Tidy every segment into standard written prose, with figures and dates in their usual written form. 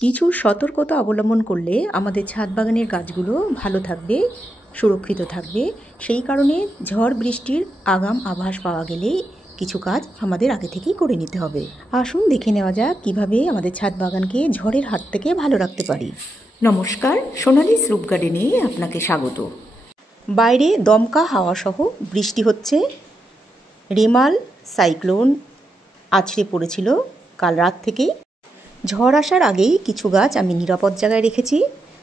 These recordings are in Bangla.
কিছু সতর্কতা অবলম্বন করলে আমাদের ছাদ বাগানের গাছগুলো ভালো থাকবে, সুরক্ষিত থাকবে। সেই কারণে ঝড় বৃষ্টির আগাম আভাস পাওয়া গেলেই কিছু কাজ আমাদের আগে থেকেই করে নিতে হবে। আসুন দেখে নেওয়া যাক কীভাবে আমাদের ছাদ বাগানকে ঝড়ের হাত থেকে ভালো রাখতে পারি। নমস্কার, সোনালি রূপ গার্ডেনে আপনাকে স্বাগত। বাইরে দমকা হাওয়া সহ বৃষ্টি হচ্ছে। রেমাল সাইক্লোন আছড়ে পড়েছিল কাল রাত থেকেই। ঝড় আসার আগেই কিছু গাছ আমি নিরাপদ জায়গায় রেখেছি।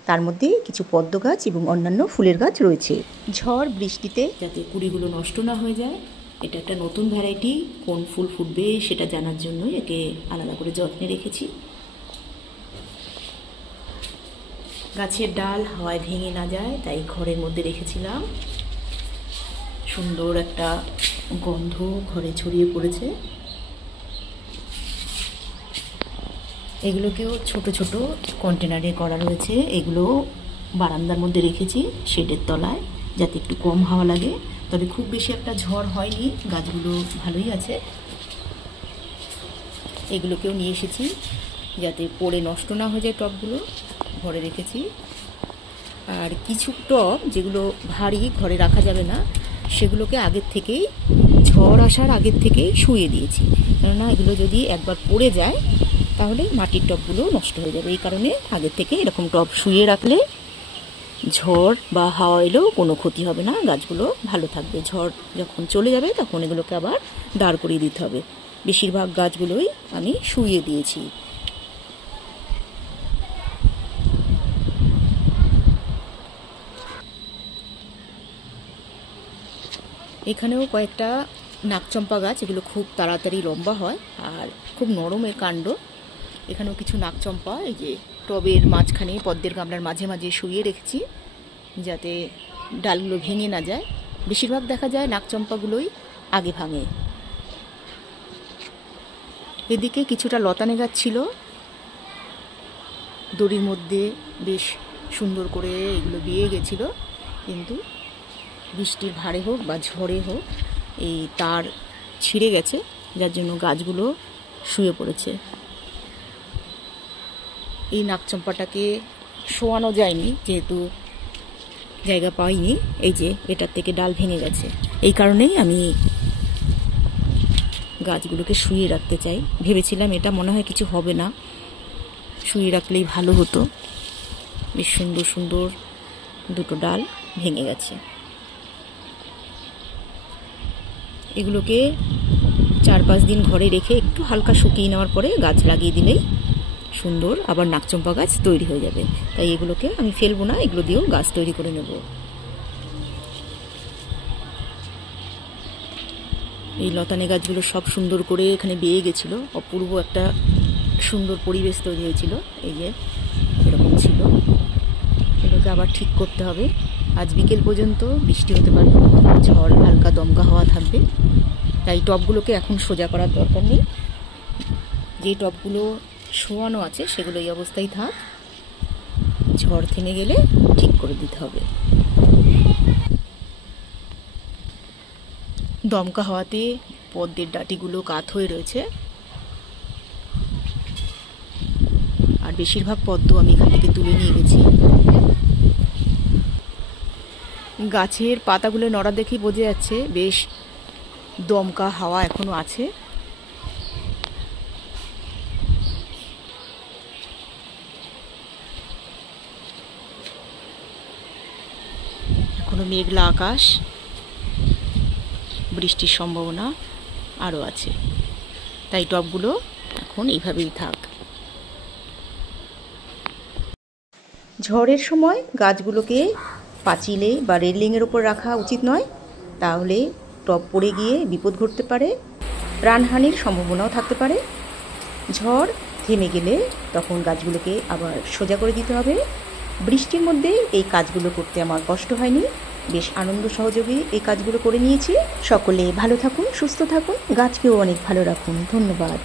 তার মধ্যে কিছু পদ্ম গাছ এবং অন্যান্য ফুলের গাছ রয়েছে। ঝড় বৃষ্টিতে যাতে কুড়িগুলো নষ্ট না হয়ে যায়, এটা একটা নতুন ভ্যারাইটি। কোন ফুল ফুটবে সেটা জানার জন্য একে আলাদা করে যত্নে রেখেছি। গাছের ডাল হাওয়ায় ভেঙে না যায় তাই ঘরের মধ্যে রেখেছিলাম। সুন্দর একটা গন্ধ ঘরে ছড়িয়ে পড়েছে। এগুলোকেও ছোট ছোট কন্টেনারে করা রয়েছে। এগুলো বারান্দার মধ্যে রেখেছি শেডের তলায়, যাতে একটু কম হাওয়া লাগে। তবে খুব বেশি একটা ঝড় হয়নি, গাছগুলো ভালোই আছে। এগুলোকেও নিয়ে এসেছি যাতে পড়ে নষ্ট না হয়ে যায়। টবগুলো ঘরে রেখেছি। আর কিছু টব যেগুলো ভারী, ঘরে রাখা যাবে না, সেগুলোকে আগের থেকেই, ঝড় আসার আগের থেকেই শুয়ে দিয়েছি। কেননা এগুলো যদি একবার পড়ে যায় তাহলে মাটির টবগুলো নষ্ট হয়ে যাবে। এই কারণে আগের থেকে এরকম টব শুয়ে রাখলে ঝড় বা হাওয়া এলেও কোনো ক্ষতি হবে না, গাছগুলো ভালো থাকবে। ঝড় যখন চলে যাবে তখন এগুলোকে আবার দাঁড় করিয়ে দিতে হবে। বেশিরভাগ গাছগুলোই আমি শুয়ে দিয়েছি। এখানেও কয়েকটা নাকচম্পা গাছ, এগুলো খুব তাড়াতাড়ি লম্বা হয় আর খুব নরমের কাণ্ড। এখানেও কিছু নাকচম্পা এই যে টবের মাঝখানে পদ্মের গামলার মাঝে মাঝে শুয়ে রেখেছি যাতে ডালগুলো ভেঙে না যায়। বেশিরভাগ দেখা যায় নাকচম্পাগুলোই আগে ভাঙে। এদিকে কিছুটা লতানে গাছ ছিল, দড়ির মধ্যে বেশ সুন্দর করে এগুলো বিয়ে গেছিল, কিন্তু বৃষ্টির ভারে হোক বা ঝড়ে হোক এই তার ছিঁড়ে গেছে, যার জন্য গাছগুলো শুয়ে পড়েছে। এই নাকচম্পাটাকে শোয়ানো যায়নি যেহেতু জায়গা পাইনি। এই যে এটার থেকে ডাল ভেঙে গেছে, এই কারণেই আমি গাছগুলোকে শুয়ে রাখতে চাই। ভেবেছিলাম এটা মনে হয় কিছু হবে না, শুয়ে রাখলেই ভালো হতো। বেশ সুন্দর সুন্দর দুটো ডাল ভেঙে গেছে। এগুলোকে 4-5 দিন ঘরে রেখে একটু হালকা শুকিয়ে নেওয়ার পরে গাছ লাগিয়ে দিলেই সুন্দর আবার নাকচম্পা গাছ তৈরি হয়ে যাবে। তাই এগুলোকে আমি ফেলবো না, এগুলো দিয়েও গাছ তৈরি করে নেব। এই লতানে গাছগুলো সব সুন্দর করে এখানে বেয়ে গেছিল, অপূর্ব একটা সুন্দর পরিবেশ তৈরি হয়েছিল। এই যে এরকম ছিল, এগুলোকে আবার ঠিক করতে হবে। আজ বিকেল পর্যন্ত বৃষ্টি হতে পারে, ঝড় হালকা দমকা হাওয়া থাকবে। তাই টবগুলোকে এখন সোজা করার দরকার নেই। যে টবগুলো শোয়ানো আছে সেগুলো এই অবস্থায় থাক, ঝড় থেমে গেলে ঠিক করে দিতে হবে। দমকা হাওয়াতে পদ্মের ডাঁটিগুলো কাত হয়ে রয়েছে, আর বেশিরভাগ পদ্ম আমি এখান থেকে তুলে নিয়ে গেছি। গাছের পাতাগুলো নড়া দেখেই বোঝা যাচ্ছে বেশ দমকা হাওয়া এখনো আছে। এখনো মেঘলা আকাশ, বৃষ্টির সম্ভাবনা আরও আছে। তাই টবগুলো এখন এইভাবেই থাক। ঝড়ের সময় গাছগুলোকে পাঁচিলে বা রেলিংয়ের ওপর রাখা উচিত নয়, তাহলে টব পড়ে গিয়ে বিপদ ঘটতে পারে, প্রাণহানির সম্ভাবনাও থাকতে পারে। ঝড় থেমে গেলে তখন গাছগুলোকে আবার সোজা করে দিতে হবে। বৃষ্টির মধ্যে এই কাজগুলো করতে আমার কষ্ট হয়নি, বেশ আনন্দ সহযোগে এই কাজগুলো করে নিয়েছি। সকলে ভালো থাকুন, সুস্থ থাকুন, গাছকেও অনেক ভালো রাখুন। ধন্যবাদ।